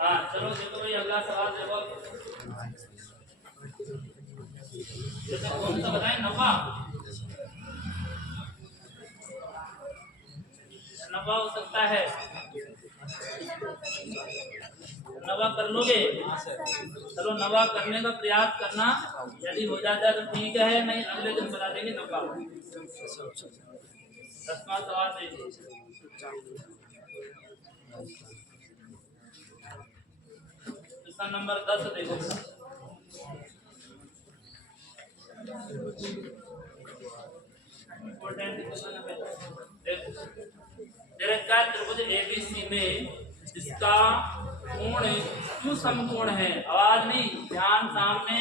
हाँ चलो देखो भाई अगला सवाल देखो। जैसे कौन सा बताएं, नफा नफा हो सकता है, नवा कर लोगे? चलो नवा करने का प्रयास करना, यदि हो जाता है तो ठीक है, नहीं अगले दिन बता देंगे नफा। 10वां सवाल देखो। क्वेश्चन नंबर 10 देखो। इंपॉर्टेंट क्वेश्चन है। देखो निरंकार त्रिभुज एबीसी में जिसका कोण क्यों समकोण है, आवाज नहीं, ध्यान सामने,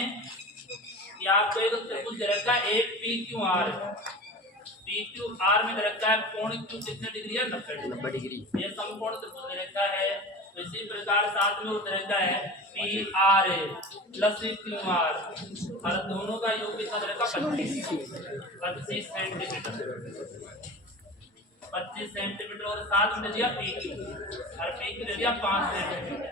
कि आपको एक त्रिभुज दे रखा है एक P Q R, P Q R में दे रखा है कोण क्यू कितने डिग्री है, 90 डिग्री। ये समकोण त्रिभुज दे रखा है। तो इसी प्रकार साथ में वो दे रखा है P R A plus Q R, और दोनों का योग कितना दे रखा है, 25 सेंटीमीटर, 25 सेंटीमीटर, और साथ में दिया पी क्यू, और पी क्यू दे दिया 5 सेंटीमीटर।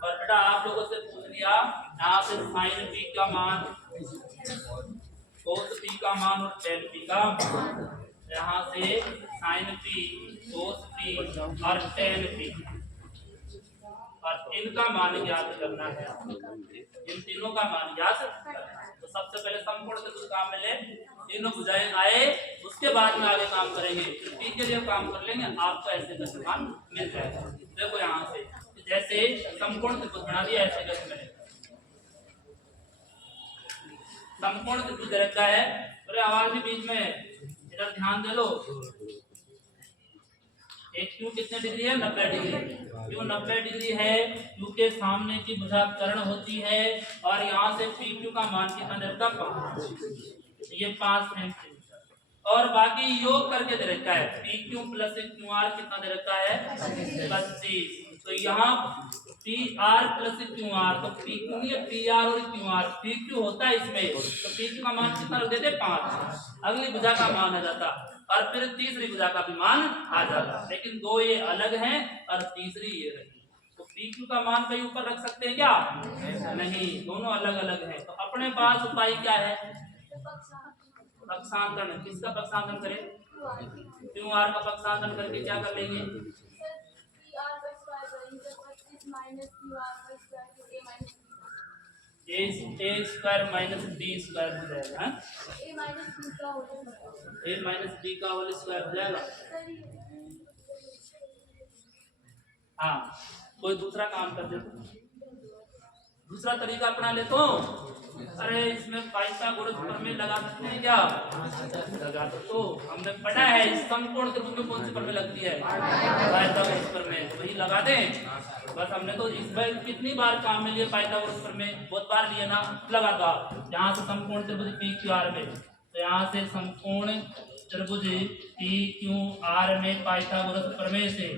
और बेटा आप लोगों से पूछ लिया यहाँ से साइन पी का मान, कोस पी का मान और टेन पी का मान, यहाँ से साइन पी, कोस पी और टेन पी, और इनका मान ज्ञात करना है, इन तीनों का मान ज्ञात करना है। तो सबसे पहले समकोण त्रिभुज काम में ले, तीनों भुजाएं आए, उसके बाद में आगे काम करेंगे। पी के लिए काम कर लेंगे, आपको ऐसे का मान मिल जाएगा। देखो यहाँ से जैसे समकोण त्रिभुज बना दिया, ऐसे कैसे बनेगा, समकोण त्रिभुज रखा है। अरे आवाज भी बीच में, इधर ध्यान दे लो। एक क्यू कितने डिग्री है, 90 डिग्री। क्यू 90 डिग्री है, क्यू के सामने की भुजा कर्ण होती है, और यहाँ से पी क्यू का मान कितना दे रखा है, 5, ये 5 सेंटीमीटर, और बाकी योग करके दे रखा है P Q plus Q R कितना दे रखा है, 25। तो यहाँ P R plus Q R, तो पी क्यू नहीं है, पी आर और क्यू आर, पी क्यू होता है इसमें, तो पी क्यू का मान कितना रख देते, 5, अगली भुजा का मान आ जाता, और फिर तीसरी भुजा का भी मान आ जाता। लेकिन दो ये अलग हैं और तीसरी ये रही, तो पी क्यू का मान कहीं ऊपर रख सकते हैं क्या, नहीं, दोनों अलग अलग हैं। तो अपने पास उपाय क्या है, पक्षांतरण। किसका पक्षांतरण करें, क्यू आर का पक्षांतरण करके क्या कर लेंगे, ए स्क्वायर माइनस बी स्क्वायर हो जाएगा, ए माइनस बी का होल स्क्वायर हो जाएगा। हाँ कोई दूसरा काम कर दे, दूसरा तरीका अपना ले तो, अरे इसमें पाइथागोरस प्रमेय लगा सकते हैं क्या, लगा तो हमने पढ़ा है, इस समकोण त्रिभुज में कौन सी प्रमेय लगती है, पाइथागोरस प्रमेय, वही लगा दें बस। हमने तो इस बार कितनी बार काम में लिए पाइथागोरस प्रमेय, बहुत बार लिया ना, लगा दो। यहाँ से समकोण त्रिभुज पी क्यू आर में, तो यहाँ से समकोण त्रिभुज पी क्यू आर में पाइथागोरस प्रमेय से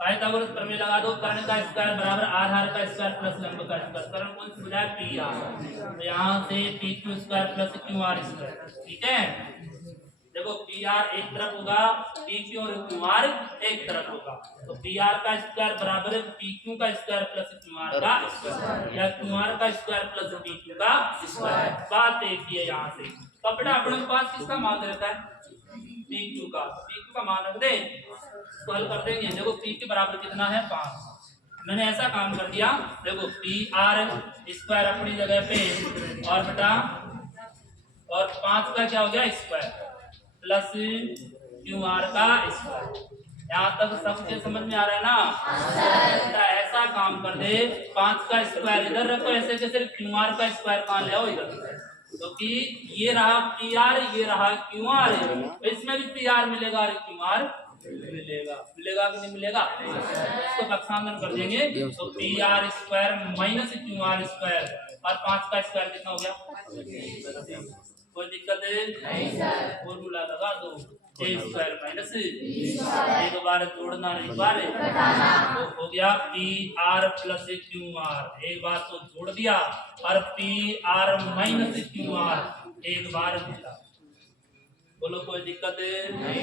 पाइथागोरस प्रमेय लगा दो, कर्ण का स्क्वायर बराबर आधार का स्क्वायर प्लस लंब का स्क्वायर, कर्ण कौन सी भुजा है, पी आर, तो यहाँ से P Q square plus Q R square, ठीक है। देखो पी आर एक तरफ होगा, पी क्यू और क्यू आर एक तरफ होगा, तो पी आर का स्क्वायर बराबर है पी क्यू का स्क्वायर प्लस क्यू आर का स्क्वायर, या क्यू आर का स्क्वायर प्लस पी क्यू का स्क्वायर, बात एक ही है। यहाँ से तो बेटा अपने पास किसका मान रहता है, पी क्यू का, पी क्यू का मान रख दे, तो हल कर देंगे। देखो पी के बराबर कितना है, 5, मैंने ऐसा काम कर दिया, देखो पी आर स्क्वायर अपनी जगह पे, और बेटा और 5 का क्या हो गया स्क्वायर प्लस क्यू आर का स्क्वायर, यहाँ तक सबके समझ में आ रहा है ना। ऐसा काम कर दे, 5 का स्क्वायर इधर रखो, ऐसे कैसे क्यू आर का स्क्वायर कहाँ ले आओ इधर, क्योंकि ये रहा पी आर, ये रहा क्यू आर, इसमें भी पी आर मिलेगा और क्यू आर मिलेगा, मिलेगा कि नहीं मिलेगा, इसको पक्षांतरण कर देंगे, तो P R square minus Q R square, और 5 का स्क्वायर कितना हो गया, कोई दिक्कत है नहीं सर, फॉर्मूला लगा दो, ए स्क्वायर माइनस एक बार जोड़ना नहीं बार तो हो गया P R plus Q R, एक बार तो जोड़ दिया, और P R minus Q R एक बार जोड़ा, बोलो कोई दिक्कत नहीं।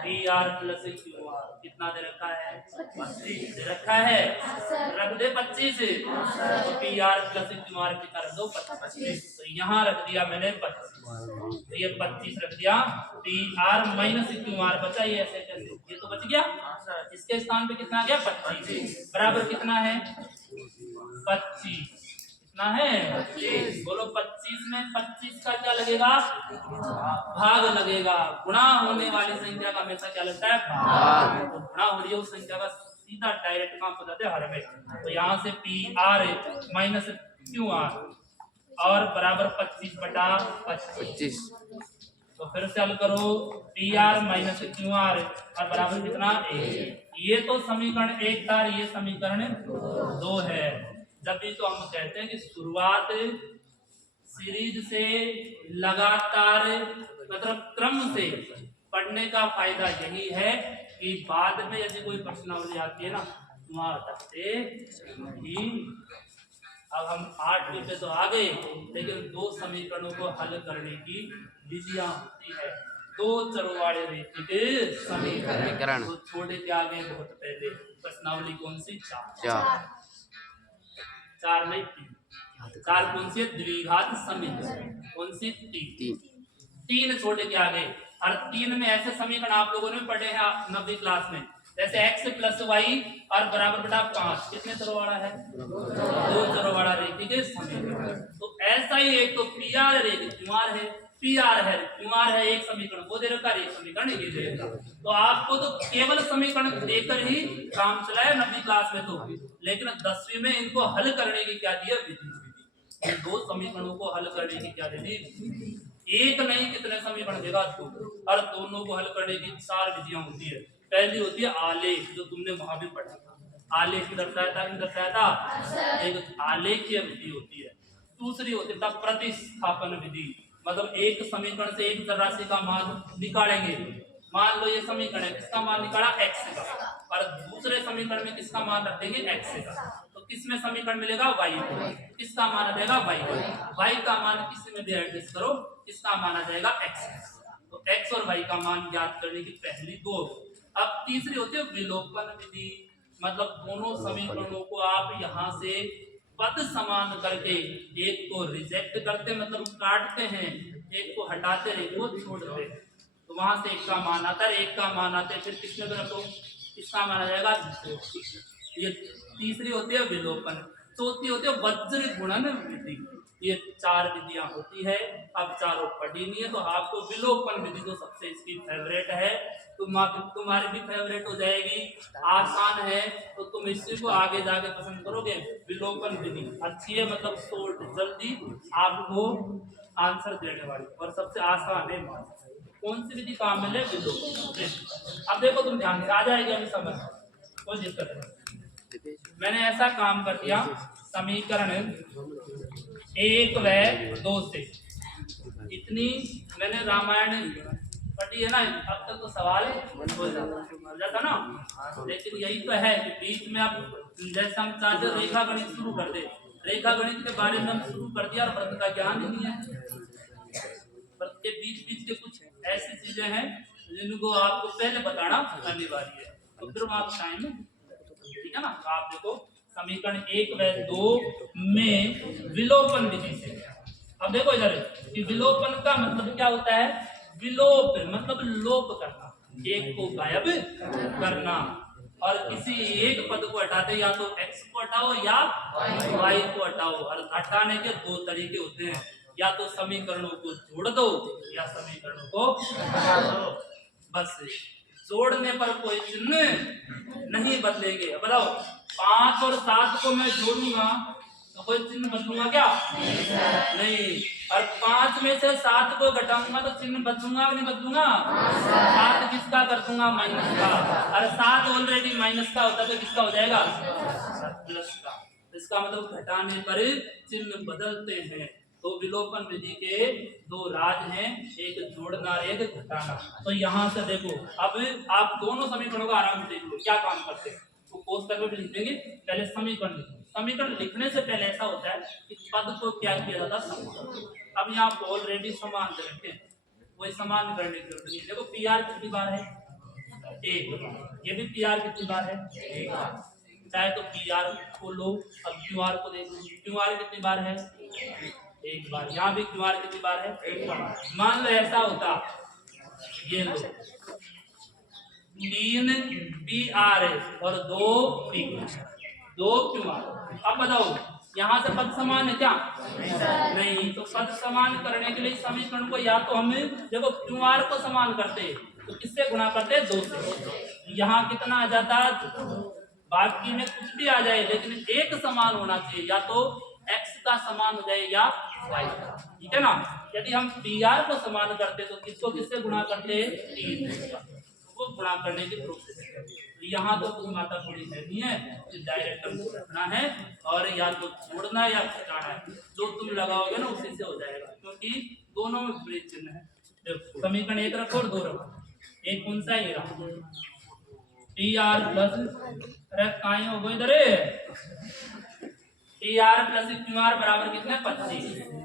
P R plus Q R कितना दे रखा है? 25 दे रखा है, रख दे 25। तो P R plus Q R कितना रख दो? 25। तो यहाँ रख दिया मैंने 25, तो ये 25 रख दिया। P R minus Q R बचा, ये ऐसे कैसे? ये तो बच गया। इसके स्थान पे कितना आ गया? 25 बराबर कितना है? 25 कितना है? 25। बोलो 25 में 25 का क्या लगेगा? भाग लगेगा। गुणा होने वाली संख्या का हमेशा क्या लगता है? भाग। तो गुणा हो रही है उस संख्या का सीधा डायरेक्ट काम हो जाता है हर में। तो यहाँ से P R minus Q R और बराबर 25 बटा 25। तो फिर से हल करो। P R minus Q R और बराबर कितना? 1। ये तो समीकरण 1 था, ये समीकरण 2 है। जब भी तो हम कहते हैं कि शुरुआत सीरीज से लगातार मतलब क्रम से पढ़ने का फायदा यही है कि बाद में यदि कोई प्रश्नावली आती है ना, वहां अटकते ही। अब हम 8 पे तो आ गए, लेकिन 2 समीकरणों को हल करने की विधियां होती है। 2 चरों वाले रैखिक समीकरण तो छोटे के आगे बहुत पहले प्रश्नावली कौन सी? 4 नहीं 3। 4 कौन सी? द्विघात समीकरण। कौन सी? 3 छोटे के आगे। और 3 में ऐसे समीकरण आप लोगों ने पढ़े हैं 9वीं क्लास में, जैसे x प्लस वाई और बराबर बटा 5 कितने चरों वाला है? 2 चरों वाला रैखिक समीकरण। तो ऐसा ही एक तो पी आर रैखिक क्यू आर है, पी आर है क्यू आर है, एक समीकरण वो दे रखा है, एक समीकरण ये दे रखा। तो आपको तो केवल समीकरण देकर ही काम चलाया 9वीं क्लास में तो, लेकिन 10वीं में इनको हल करने की क्या दी है? विधि। 2 समीकरणों को हल करने की क्या दे दी? एक नहीं कितने समीकरण देगा? 2। और दोनों को हल करने की 4 विधियां होती है। पहली होती है आलेख, जो तुमने वहां भी पढ़ा था। आलेख की दर्शाया था एक आलेखीय विधि होती है। दूसरी होती है प्रतिस्थापन विधि, मतलब एक समीकरण से एक राशि का मान निकालेंगे। मान लो ये समीकरण है, किसका मान निकाला? x का, और दूसरे समीकरण में किसका मान रख देंगे? x का। तो किसमें समीकरण मिलेगा? y को। किसका मान आ जाएगा? y को। y का मान किसी में भी एडजस्ट करो, किसका मान आ जाएगा? x। तो x और y का मान ज्ञात करने की पहली 2। अब तीसरी होती है विलोपन विधि, मतलब दोनों समीकरणों को आप यहाँ से पद समान करके एक को रिजेक्ट करते मतलब काटते हैं, एक को हटाते हैं, एक को छोड़ते हैं। तो वहां से एक का मान आता है, एक का मान आते हैं, फिर किसमें रखो? इसका मान आ जाएगा। ये तीसरी होती है विलोपन। चौथी होती है वज्र गुणन विधि। ये 4 विधियां होती है। अब चारों पढ़ी नहीं है तो आपको विलोपन विधि तो सबसे इसकी फेवरेट है, तुम्हारी भी फेवरेट हो जाएगी। आसान है तो तुम इसी को आगे जाके पसंद करोगे। विलोपन विधि अच्छी है, मतलब शॉर्ट, जल्दी आपको आंसर देने वाली, और सबसे आसान है। कौन सी विधि काम मिले? विलोपन। अब देखो तुम ध्यान से आ जाएगी अभी समझ, कोई दिक्कत नहीं। मैंने ऐसा काम कर दिया, समीकरण 1 व 2 से इतनी मैंने रामायण पढ़ी है ना, अब तक तो सवाल हो जाता ना। लेकिन यही तो है कि बीच में अब जैसे हम चाहते रेखा गणित शुरू कर दे, रेखा गणित के बारे में हम शुरू कर दिया और व्रत का ज्ञान ही नहीं है। व्रत के बीच बीच के कुछ ऐसी चीजें हैं जिनको आपको पहले बताना अनिवार्य है, तो फिर आप टाइम, ठीक है ना। तो आप देखो समीकरण 1 व 2 में विलोपन विधि से, अब देखो इधर कि विलोपन का मतलब क्या होता है? विलोप मतलब लोप करना, एक को गायब करना, और किसी एक पद को हटाते, या तो x को हटाओ या y को हटाओ। और हटाने के 2 तरीके होते हैं, या तो समीकरणों को जोड़ दो या समीकरणों को हटा दो। बस जोड़ने पर कोई चिन्ह नहीं बदलेंगे। बताओ 5 और 7 को मैं जोड़ूंगा तो कोई चिन्ह बदलूंगा क्या? नहीं। और 5 में से 7 को घटाऊंगा तो चिन्ह बदलूंगा नहीं बदलूंगा? 7 किसका कर दूंगा? माइनस का। और 7 ऑलरेडी माइनस का होता है तो किसका हो जाएगा? प्लस का। इसका मतलब घटाने पर चिन्ह बदलते हैं। तो विलोपन विधि के 2 राज हैं, एक जोड़ना और एक घटाना। तो यहाँ से देखो, अब आप दोनों समीकरणों का आराम से देख लो क्या काम करते हैं। तो कोष्टक में भी लिख देंगे, पहले समीकरण लिखो। समीकरण लिखने से पहले ऐसा होता है कि पद को क्या किया जाता है? अब यहाँ ऑलरेडी समान दे रखे हैं, कोई समान करने की जरूरत नहीं। देखो पी आर कितनी बार है, एक बार। ये भी पी आर कितनी बार है, एक बार। चाहे तो पी आर को लो, अब क्यू आर को देखो, क्यू आर कितनी बार है, एक बार। यहाँ भी क्यू आर कितनी बार है, एक बार। मान लो ऐसा होता, ये लो 3 पी आर है और 2 पी, 2 क्यू आर। अब बताओ यहाँ से पद समान है क्या, नहीं। तो पद समान करने के लिए समीकरण को या तो हम देखो क्यू आर को समान करते तो किससे गुणा करते, 2 से। यहाँ कितना आ जाता, बाकी में कुछ भी आ जाए लेकिन एक समान होना चाहिए, या तो x का समान हो जाए या y का, ठीक है ना। यदि हम पी आर को समान करते तो किसको किससे गुणा करते, 3 को गुणा करने की प्रोसेस है। तो यहाँ तो कुछ माता पूरी है नहीं है, डायरेक्ट हमको रखना है और या तो छोड़ना या घटाना है, जो तुम लगाओगे ना उसी से हो जाएगा, क्योंकि दोनों में विपरीत चिन्ह है। देखो समीकरण 1 रखो और 2 रखो। एक कौन सा ये रहा, पी आर प्लस, अरे कहीं हो गई इधर, P R plus Q R बराबर कितना, 25।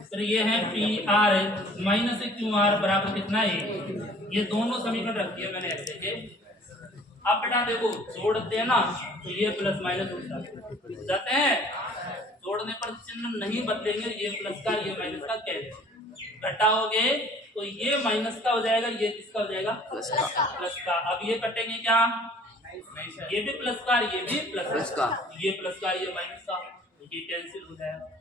फिर ये है P R minus Q R बराबर कितना, 1। ये दोनों समीकरण रखी है मैंने ऐसे के। अब बेटा देखो जोड़ते हैं ना तो ये प्लस माइनस उठ जाते हैं, जोड़ने पर चिन्ह नहीं बदलेंगे, ये प्लस का ये माइनस का कैसे घटाओगे तो ये माइनस का हो जाएगा, ये किसका हो जाएगा, प्लस का। अब ये कटेंगे क्या, ये भी प्लस का ये भी प्लस का, ये प्लस का ये माइनस का, ये कैंसिल हो जाएगा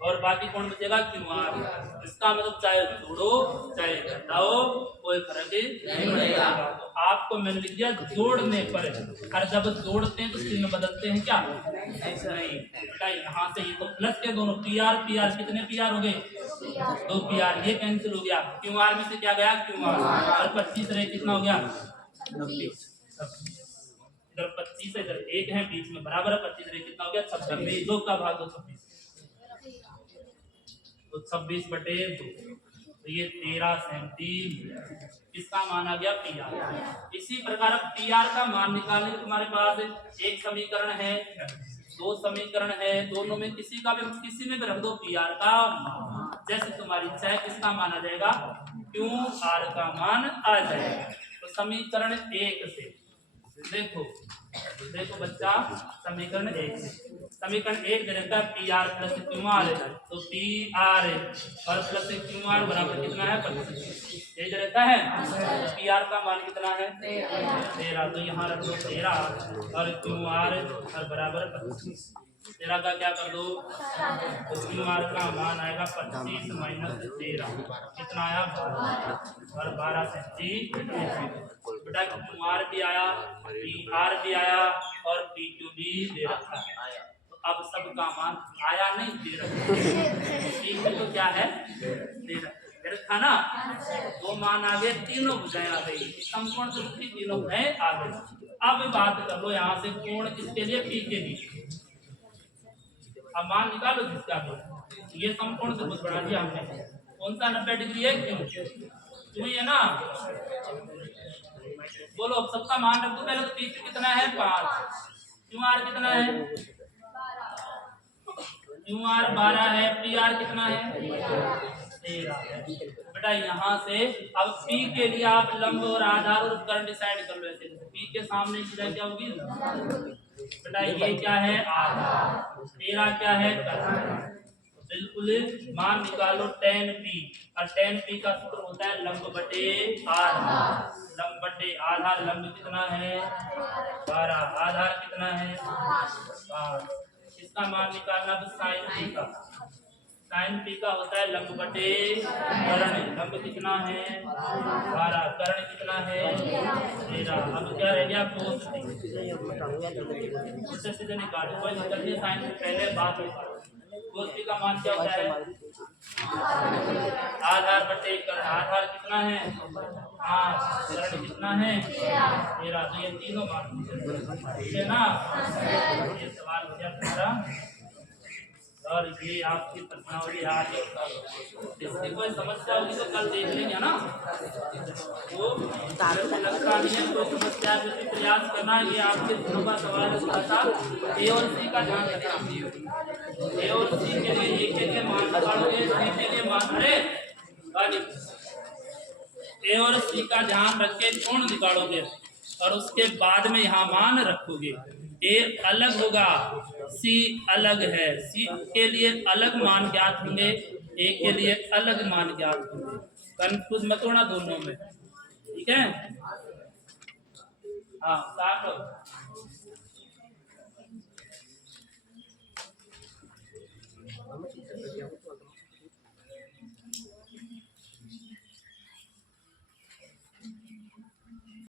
और बाकी कौन बचेगा, क्यू आर। इसका मतलब चाहे जोड़ो चाहे घटाओ कोई फर्क नहीं पड़ेगा। तो आपको मैंने लिख दिया जोड़ने पर, और जब जोड़ते हैं तो चिन्ह बदलते हैं क्या, ऐसा नहीं बेटा। यहाँ से ये तो प्लस के दोनों पी आर कितने पी आर हो गए, 2 पी आर, ये कैंसिल हो गया। क्यू आर में से क्या गया, क्यू आर, और 25 रहे कितना हो गया, 90। इधर 25 है इधर 1 है बीच में, बराबर है 25 रहे कितना हो गया, 26। 2 का भाग दो 26, तो 26/2, तो ये 13 इसका मान आ गया पी आर। इसी प्रकार पी आर का मान निकालने के तुम्हारे पास एक समीकरण है, 2 समीकरण है, दोनों में किसी में भी रख दो पी आर का, जैसे तुम्हारी इच्छा है किसका मान आ जाएगा, क्यू आर का मान आ जाएगा। तो समीकरण 1 से देखो बच्चा, समीकरण 1 दे रखा है P R plus Q R, तो पी आर और प्लस क्यू आर बराबर कितना है, 25। ये दे रखा है, पी आर का मान कितना है, 13। तो यहाँ रख दो 13 और क्यू आर और बराबर 25। 13 का क्या कर दो, तो क्यू आर का मान आएगा 25 माइनस 13 कितना आया, 12 और 12 से बेटा क्यू आर भी आया, पी आर भी आया और पी क्यू भी दे रखा है। तो अब सबका मान आया नहीं, दे रखा है, तो क्या है, दे रखा ना। 2 मान आ गए, तीनों भुजाएं आ गई, समकोण त्रिभुज तीनों भुजाएं आ गई। अब बात कर लो यहाँ से कोण किसके लिए, पी के लिए। अब मान निकालो जिसका भी, ये समकोण त्रिभुज बना दिया हमने, कौन सा 90 डिग्री है, क्यों है ना। बोलो सबका मान रख दो पहले, तो पी कितना है, 5, क्यू आर कितना है, क्यू आर 12 है, पी आर कितना है, 13। बेटा यहाँ से अब पी के लिए आप लंब और आधार और कर्ण डिसाइड कर लो। ऐसे पी के सामने की क्या होगी, बेटा ये क्या है, आधार, 13 क्या है, कर्ण। बिल्कुल मान निकालो tan p, और tan p का सूत्र होता है लंब बटे आधार। लंब बटे आधार, लंब कितना है, 12, आधार कितना है, 5। इसका मान निकालना तो sin p का, sin p का होता है लंब बटे कर्ण। लंब कितना है, 12, कर्ण कितना है, 13। अब क्या रह गया, cos t, सीधे निकालो, कोई दिक्कत नहीं, sin पहले बाद में cos t का मान क्या होता है, आधार बटे कर्ण। आधार कितना है, 5, कर्ण कितना है, 13। तो ये तीनों मान है ना। ये सवाल हो गया तुम्हारा, और ये आपकी प्रश्नावली आज इसकी कोई समस्या होगी तो कल देख लेंगे ना। तो लगता नहीं है कोई समस्या, प्रयास करना है। ये आपके दिनों का सवाल है, थोड़ा सा ए और सी का ध्यान रखना। ए और सी के लिए एक मान निकालोगे, सी के लिए मान, अरे ए और सी का ध्यान रख के कोण निकालोगे और उसके बाद में यहाँ मान रखोगे। ए अलग होगा, सी अलग है, सी के लिए अलग मान ज्ञात होंगे, ए के लिए अलग मान ज्ञात होंगे। कंफ्यूज मत होना दोनों में, ठीक है। हाँ स्टार्ट हो।